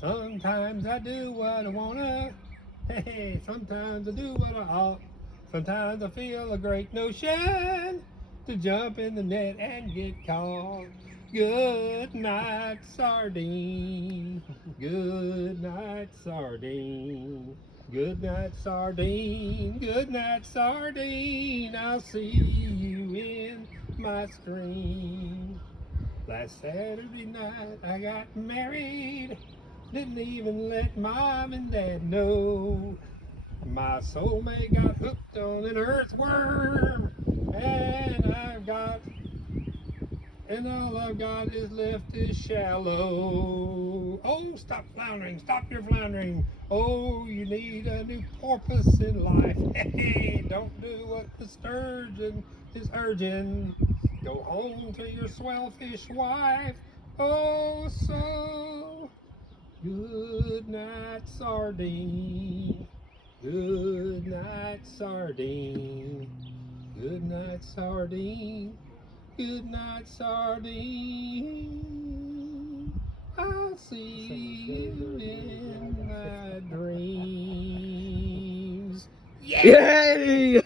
Sometimes I do what I wanna. Hey, sometimes I do what I ought. Sometimes I feel a great notion to jump in the net and get caught. Good night, sardine. Good night, sardine. Good night, sardine. Good night, sardine. I'll see you in my screen. Last Saturday night I got married. Didn't even let mom and dad know. My soulmate got hooked on an earthworm, and all I've got is left is shallow. Oh, stop floundering, stop your floundering. Oh, you need a new porpoise in life. Hey, don't do what the sturgeon is urging. Go home to your swellfish wife. Oh, so good night, sardine. Good night, sardine. Good night, sardine. Good night, sardine. I'll see you in my dreams. Yay!